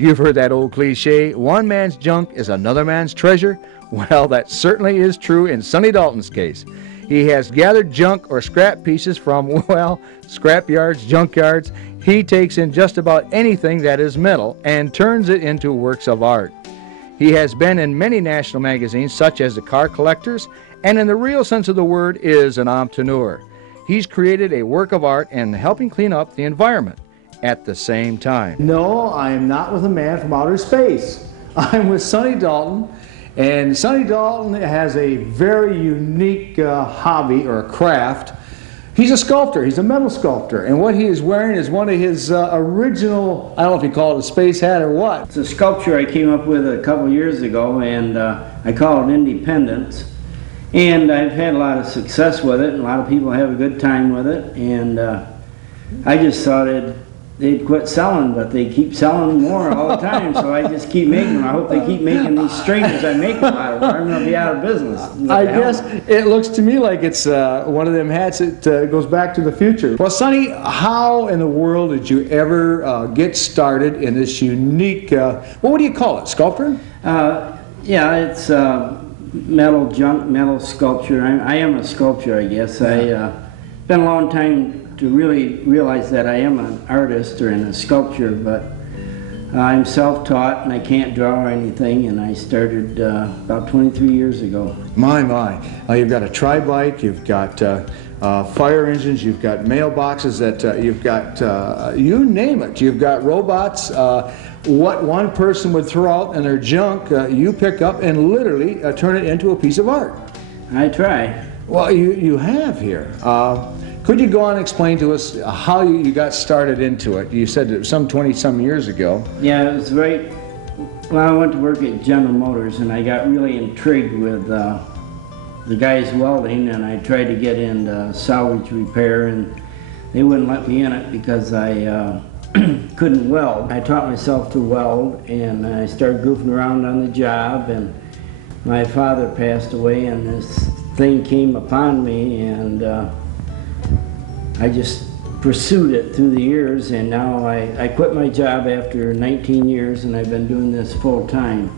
You've heard that old cliche, one man's junk is another man's treasure. Well, that certainly is true in Sonny Dalton's case. He has gathered junk or scrap pieces from, well, scrap yards, junk yards. He takes in just about anything that is metal and turns it into works of art. He has been in many national magazines such as the Car Collectors, and in the real sense of the word is an entrepreneur. He's created a work of art and helping clean up the environment at the same time. No, I am not with a man from outer space. I'm with Sonny Dalton, and Sonny Dalton has a very unique hobby or craft. He's a sculptor. He's a metal sculptor, and what he is wearing is one of his original, I don't know if you call it a space hat or what. It's a sculpture I came up with a couple years ago, and I call it Independence. And I've had a lot of success with it, and a lot of people have a good time with it, and I just thought they'd quit selling, but they keep selling more all the time, so I just keep making them. I hope they keep making these strangers I make them out of, or I'm going to be out of business. I guess it looks to me like it's one of them hats that goes back to the future. Well, Sonny, how in the world did you ever get started in this unique, what do you call it, sculptor? Yeah, it's metal junk, metal sculpture. I am a sculptor, I guess. It's been a long time to really realize that I am an artist or in a sculpture, but I'm self-taught and I can't draw or anything, and I started about 23 years ago. My. You've got a tri-bike, you've got fire engines, you've got mailboxes, you've got, you name it. You've got robots. What one person would throw out in their junk, you pick up and literally turn it into a piece of art. I try. Well, you have here. Could you go on and explain to us how you got started into it? You said it was some 20-some years ago. Yeah, it was right when I went to work at General Motors, and I got really intrigued with the guys welding, and I tried to get into salvage repair, and they wouldn't let me in it because I couldn't weld. I taught myself to weld, and I started goofing around on the job, and my father passed away, and this thing came upon me, and I just pursued it through the years, and now I quit my job after 19 years, and I've been doing this full time.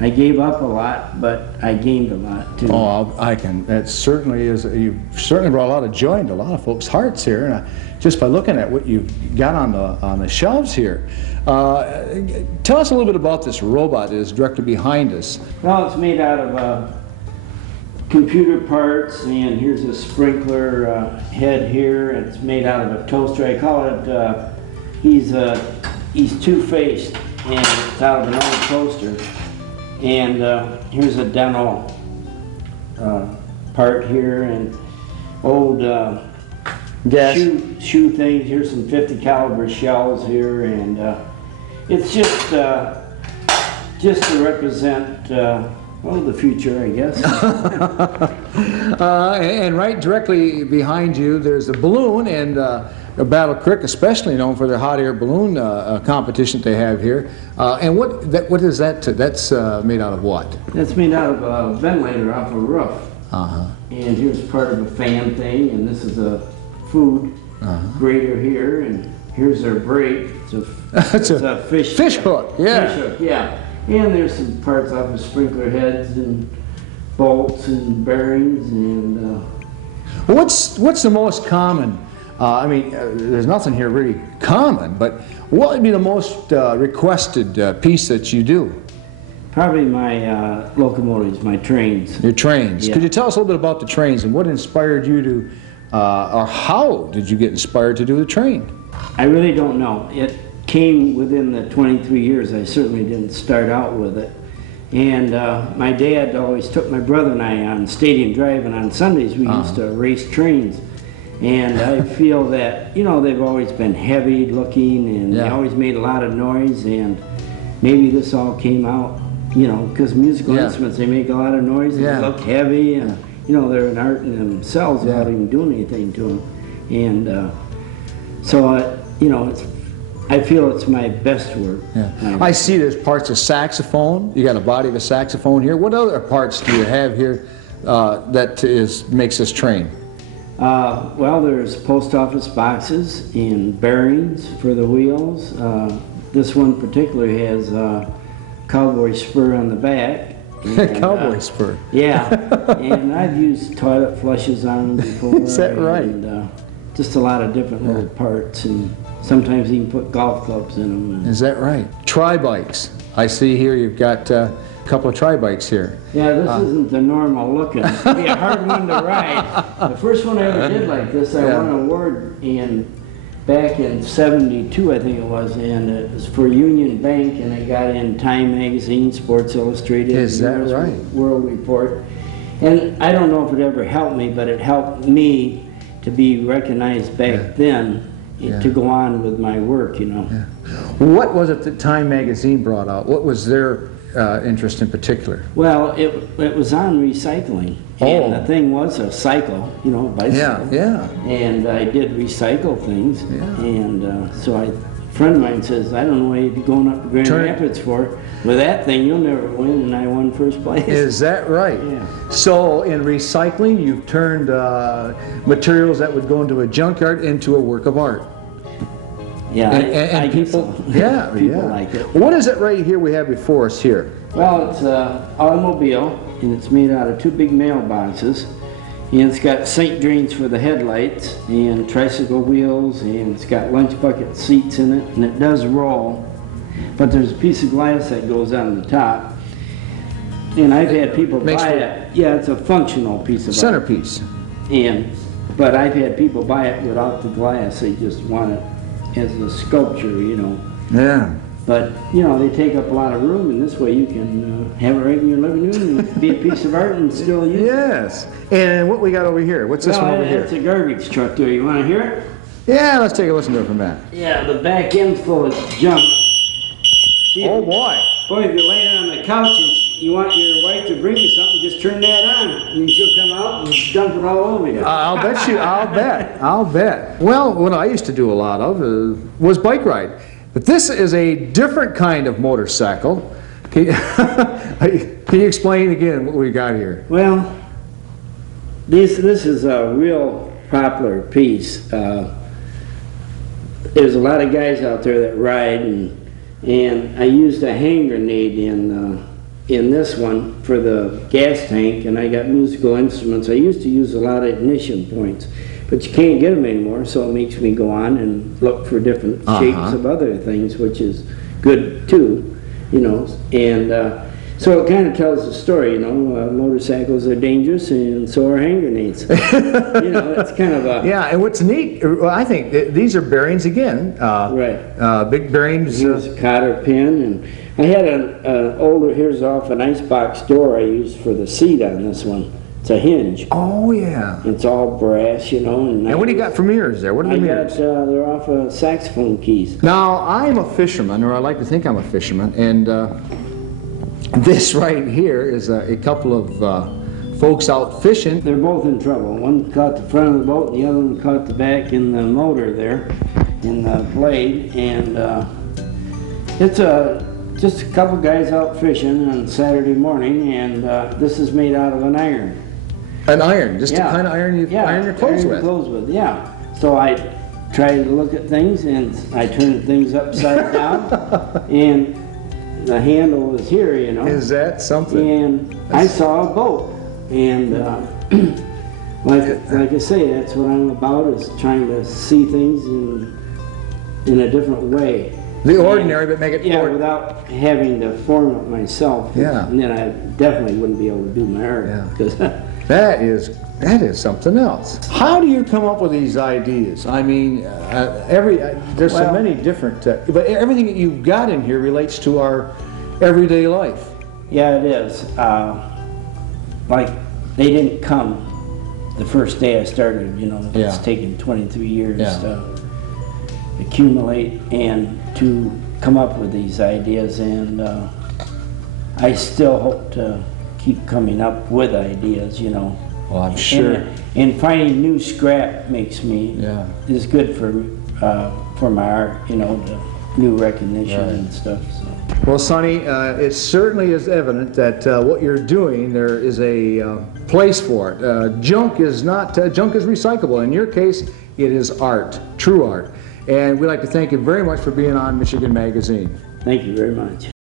I gave up a lot, but I gained a lot too. Oh, I can. That certainly is. You've certainly brought a lot of joy into a lot of folks' hearts here, and just by looking at what you've got on the shelves here. Tell us a little bit about this robot that is directly behind us. Well, it's made out of computer parts, and here's a sprinkler head here. It's made out of a toaster. I call it, he's two-faced, and it's out of an old toaster. And here's a dental part here, and old shoe things. Here's some 50 caliber shells here, and it's just to represent well, the future, I guess. And right directly behind you, there's a balloon, and Battle Creek, especially known for their hot air balloon competition that they have here. And what is that? That's made out of what? That's made out of a ventilator off a roof. And here's part of a fan thing, and this is a food grater here, and here's their brake. It's a fish hook. Yeah. Fish hook, yeah. And there's some parts off of sprinkler heads and bolts and bearings, and what's the most common? I mean, there's nothing here really common, but what would be the most requested piece that you do? Probably my locomotives, my trains. Your trains. Yeah. Could you tell us a little bit about the trains and what inspired you to, or how did you get inspired to do the train? I really don't know. It came within the 23 years. I certainly didn't start out with it. And my dad always took my brother and I on Stadium Drive, and on Sundays we used to race trains. And I feel that, you know, they've always been heavy looking, and they always made a lot of noise, and maybe this all came out, you know, because musical instruments, they make a lot of noise, and they look heavy, and, you know, they're an art in themselves without even doing anything to them. And so, you know, I feel it's my best work. Yeah. I see there's parts of saxophone. You got a body of a saxophone here. What other parts do you have here that makes this train? Well, there's post office boxes and bearings for the wheels, this one particularly has cowboy spur on the back. And, Cowboy spur. Yeah, and I've used toilet flushes on them before. Is that right? And just a lot of different little parts, and sometimes you can put golf clubs in them. Is that right? Tri-bikes. I see here you've got a couple of tri-bikes here. Yeah, this isn't the normal looking. It'd be a hard one to ride. The first one I ever did like this, I won an award back in '72, I think it was, and it was for Union Bank, and I got in Time Magazine, Sports Illustrated, Is that right? World Report. And I don't know if it ever helped me, but it helped me to be recognized back then to go on with my work, you know. Yeah. What was it that Time Magazine brought out? What was their interest in particular? Well, it was on recycling. And the thing was a cycle, you know, a bicycle. Yeah. And I did recycle things. Yeah. And so a friend of mine says, I don't know what you'd be going up to Grand Rapids for. With that thing, you'll never win, and I won first place. Is that right? Yeah. So in recycling, you've turned materials that would go into a junkyard into a work of art. Yeah, And I people, guess so. People like it. What is it right here we have before us here? Well, it's an automobile, and it's made out of two big mailboxes. And it's got sink drains for the headlights, and tricycle wheels, and it's got lunch bucket seats in it, and it does roll. But there's a piece of glass that goes on the top. And I've had people buy it. Yeah, it's a functional piece of centerpiece. But I've had people buy it without the glass. They just want it as a sculpture, you know. Yeah. But, you know, they take up a lot of room, and this way you can have it right in your living room and be a piece of art and still use it. Yes. And what we got over here? What's this one over here? It's a garbage truck there. You want to hear it? Yeah, let's take a listen to it from that. Yeah, the back end's full of junk. See, oh, boy. Boy, if you're laying on the couch and you want your wife to bring you something, just turn that on, and she'll come out and dump it all over you. I'll bet you. I'll bet. Well, what I used to do a lot of was bike ride. But this is a different kind of motorcycle. Can you explain again what we got here? Well, this is a real popular piece. There's a lot of guys out there that ride, and I used a hand grenade in this one for the gas tank, and I got musical instruments. I used to use a lot of ignition points, but you can't get them anymore, so it makes me go on and look for different shapes of other things, which is good too, you know. And so it kind of tells the story, you know. Motorcycles are dangerous, and so are hand grenades. You know, it's kind of a... Yeah, and what's neat, well, I think these are bearings again. Right. Big bearings. Here's a cotter pin, and I had an older, here's off an icebox door I used for the seat on this one. It's a hinge. Oh, yeah. It's all brass, you know. And what do you got for mirrors there? What are the mirrors? They're off of saxophone keys. Now, I'm a fisherman, or I like to think I'm a fisherman, and this right here is a couple of folks out fishing. They're both in trouble. One caught the front of the boat, and the other one caught the back in the motor there, in the blade. And it's just a couple guys out fishing on Saturday morning, and this is made out of an iron. An iron? Just the kind of iron you iron your clothes with? Yeah. So I tried to look at things, and I turned things upside down, and the handle was here, you know. Is that something? And I saw a boat, and like I say, that's what I'm about, is trying to see things in a different way. The ordinary, but make it without having to form it myself. Yeah. And then I definitely wouldn't be able to do my art. Yeah. Because that is something else. How do you come up with these ideas? I mean, there's so many different, but everything that you've got in here relates to our everyday life. Yeah, it is. Like, they didn't come the first day I started, you know. It's taken 23 years to accumulate and to come up with these ideas, and I still hope to keep coming up with ideas, you know. Well, I'm sure. And finding new scrap makes me is good for my art, you know, the new recognition and stuff. So. Well, Sonny, it certainly is evident that what you're doing, there is a place for it. Junk is not junk is recyclable. In your case, it is art, true art. And we'd like to thank you very much for being on Michigan Magazine. Thank you very much.